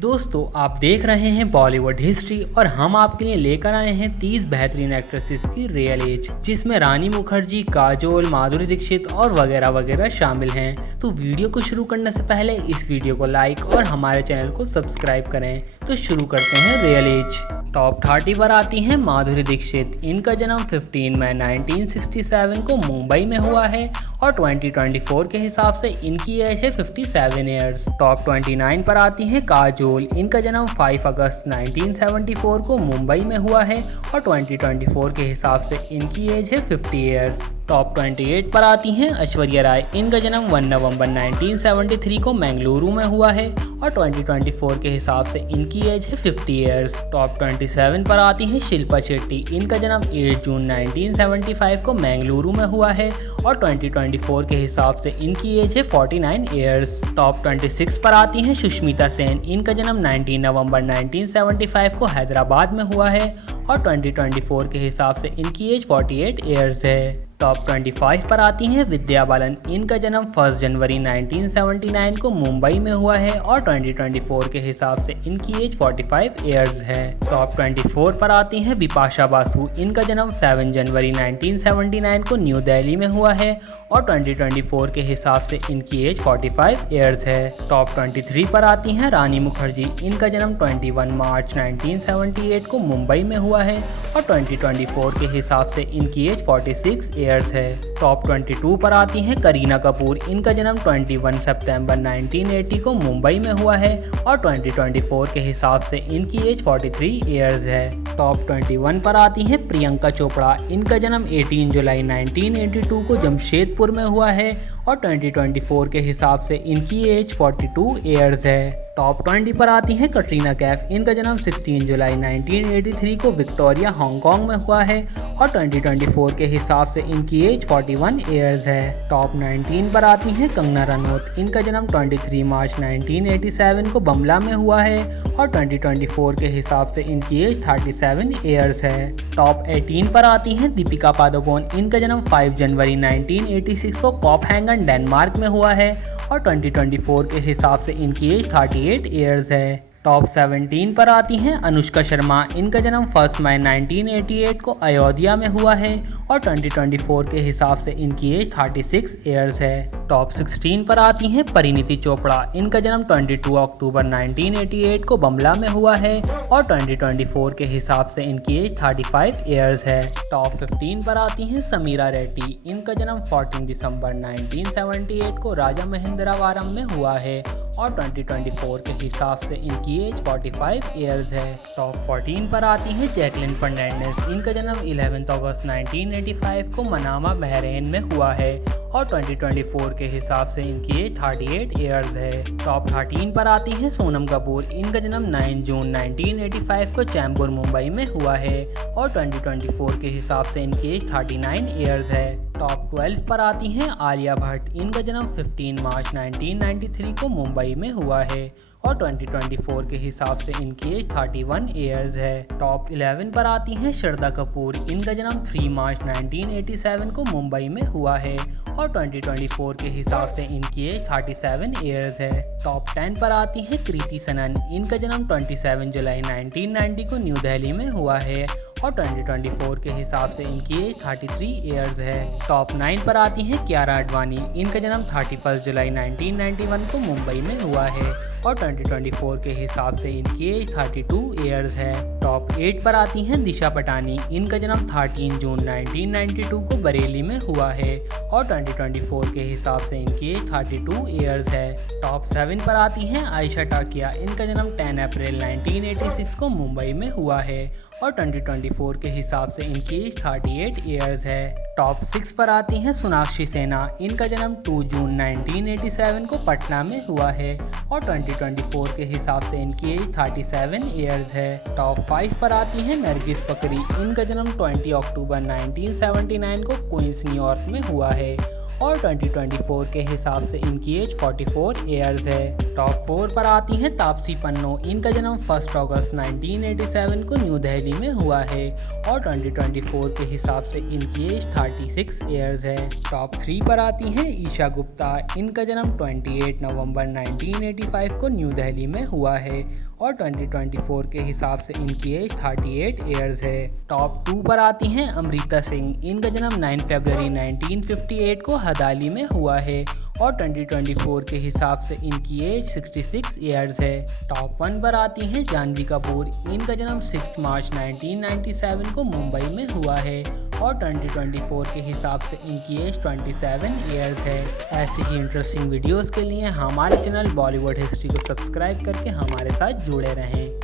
दोस्तों आप देख रहे हैं बॉलीवुड हिस्ट्री और हम आपके लिए लेकर आए हैं 30 बेहतरीन एक्ट्रेसेस की रियल एज, जिसमें रानी मुखर्जी, काजोल, माधुरी दीक्षित और वगैरह वगैरह शामिल हैं। तो वीडियो को शुरू करने से पहले इस वीडियो को लाइक और हमारे चैनल को सब्सक्राइब करें। तो शुरू करते हैं रियल एज। टॉप 30 पर आती हैं माधुरी दीक्षित। इनका जन्म 15 मई 1967 को मुंबई में हुआ है और 2024 के हिसाब से इनकी एज है 57 ईयर्स। टॉप 29 पर आती हैं काजोल। इनका जन्म 5 अगस्त 1974 को मुंबई में हुआ है और 2024 के हिसाब से इनकी एज है 50 ईयर्स। टॉप 28 पर आती हैं ऐश्वर्या राय। इनका जन्म 1 नवंबर 1973 को बेंगलुरु में हुआ है और 2024 के हिसाब से इनकी एज है 50 ईयर्स। टॉप 27 पर आती हैं शिल्पा शेट्टी। इनका जन्म 8 जून 1975 को बेंगलुरु में हुआ है और 2024 के हिसाब से इनकी एज है 49 ईयर्स। टॉप 26 पर आती हैं सुष्मिता सेन। इनका जन्म 19 नवंबर 1975 को हैदराबाद में हुआ है और 2024 के हिसाब से इनकी एज 48 ईयर्स है। टॉप 25 पर आती हैं विद्या बालन। इनका जन्म 1 जनवरी 1979 को मुंबई में हुआ है और 2024 के हिसाब से इनकी एज 45 ईयर्स है। टॉप 24 पर आती हैं बिपाशा बासु। इनका जन्म 7 जनवरी 1979 को न्यू दिल्ली में हुआ है और 2024 के हिसाब से इनकी एज 45 ईयर्स है। टॉप 23 पर आती हैं रानी मुखर्जी। इनका जन्म 21 मार्च 1978 को मुंबई में हुआ है और 2024 के हिसाब से इनकी एज 46 ईयर्स है। टॉप 22 पर आती हैं करीना कपूर। इनका जन्म 21 सितंबर 1980 को मुंबई में हुआ है और 2024 के हिसाब से इनकी एज 43 ईयर्स है। टॉप 21 पर आती हैं प्रियंका चोपड़ा। इनका जन्म 18 जुलाई 1982 को जमशेदपुर में हुआ है और 2024 के हिसाब से इनकी एज 42 ईयर्स है। टॉप 20 पर आती हैं कटरीना कैफ। इनका जन्म 16 जुलाई 1983 को विक्टोरिया हांगकांग में हुआ है और 2024 के हिसाब से इनकी एज 41 ईयर्स है। टॉप 19 पर आती हैं कंगना रनौत। इनका जन्म 23 मार्च 1987 को बमला में हुआ है और 2024 के हिसाब से इनकी एज 37 ईयर्स है। टॉप 18 पर आती हैं दीपिका पादुकोण। इनका जन्म 5 जनवरी 1986 को कोपनहेगन डेनमार्क में हुआ है और 2024 के हिसाब से इनकी एज 38 ईयर्स है। टॉप 17 पर आती हैं अनुष्का शर्मा। इनका जन्म 1 मई 1988 को अयोध्या में हुआ है और 2024 के हिसाब से इनकी एज 36 ईयर्स है। टॉप 16 पर आती हैं परिणीति चोपड़ा। इनका जन्म 22 अक्टूबर 1988 को बमला में हुआ है और 2024 के हिसाब से इनकी एज 35 ईयर्स है। टॉप 15 पर आती हैं समीरा रेड्डी। इनका जन्म 14 दिसंबर 1978 को राजा महेंद्रवारम में हुआ है और 2024 के हिसाब से इनकी एज 45 ईयर्स है। टॉप 14 पर आती हैं जैकलिन फर्नांडिस। इनका जन्म 11 अगस्त 1985 को मनामा बहरीन में हुआ है और 2024 के हिसाब से इनकी एज 38 ईयर्स है। टॉप 13 पर आती हैं सोनम कपूर। इनका जन्म 9 जून 1985 को चैम्बूर मुंबई में हुआ है और 2024 के हिसाब से इनकी एज 39 ईयर्स है। टॉप 12 पर आती हैं आलिया भट्ट। इनका जन्म 15 मार्च 1993 को मुंबई में हुआ है और 2024 के हिसाब से इनकी एज 31 ईयर्स है। टॉप 11 पर आती हैं श्रद्धा कपूर। इनका जन्म 3 मार्च 1987 को मुंबई में हुआ है और 2024 के हिसाब से इनकी एज 37 ईयर्स है। टॉप 10 पर आती हैं कृति सनन। इनका जन्म 27 जुलाई 1990 को न्यू दिल्ली में हुआ है और 2024 के हिसाब से इनकी एज 33 ईयर्स है। टॉप 9 पर आती हैं कियारा आडवाणी। इनका जन्म 31 जुलाई 1991 को मुंबई में हुआ है और 2024 के हिसाब से इनकी एज 32 ईयर्स है। टॉप 8 पर आती हैं दिशा पटानी। इनका जन्म 13 जून 1992 को बरेली में हुआ है और 2024 के हिसाब से इनकी एज 32 ईयर्स है। टॉप 7 पर आती हैं आयशा टाकिया। इनका जन्म 10 अप्रैल 1986 को मुंबई में हुआ है और 2024 के हिसाब से इनकी एज 38 ईयर्स है। टॉप 6 पर आती हैं सोनाक्षी सिन्हा। इनका जन्म 2 जून 1987 को पटना में हुआ है और 2024 के हिसाब से इनकी एज 37 ईयर्स है। टॉप 5 पर आती हैं नरगिस फकरी। इनका जन्म 20 अक्टूबर 1979 को क्वींस न्यूयॉर्क में हुआ है और 2024 के हिसाब से इनकी एज 44 ईयर्स है। टॉप 4 पर आती हैं तापसी पन्नू। इनका जन्म 1 अगस्त 1987 को न्यू दिल्ली में हुआ है और 2024 के हिसाब से इनकी एज 36 ईयर्स है। टॉप 3 पर आती हैं ईशा गुप्ता। इनका जन्म 28 नवंबर 1985 को न्यू दिल्ली में हुआ है और 2024 के हिसाब से इनकी एज 38 ईयर्स है। टॉप 2 पर आती हैं अमृता सिंह। इनका जन्म 9 फरवरी 1958 को हदाली में हुआ है और 2024 के हिसाब से इनकी एज 66 ईयर्स है। टॉप 1 पर आती हैं जानवी कपूर। इनका जन्म 6 मार्च 1997 को मुंबई में हुआ है और 2024 के हिसाब से इनकी एज 27 ईयर्स है। ऐसी ही इंटरेस्टिंग वीडियोस के लिए हमारे चैनल बॉलीवुड हिस्ट्री को सब्सक्राइब करके हमारे साथ जुड़े रहें।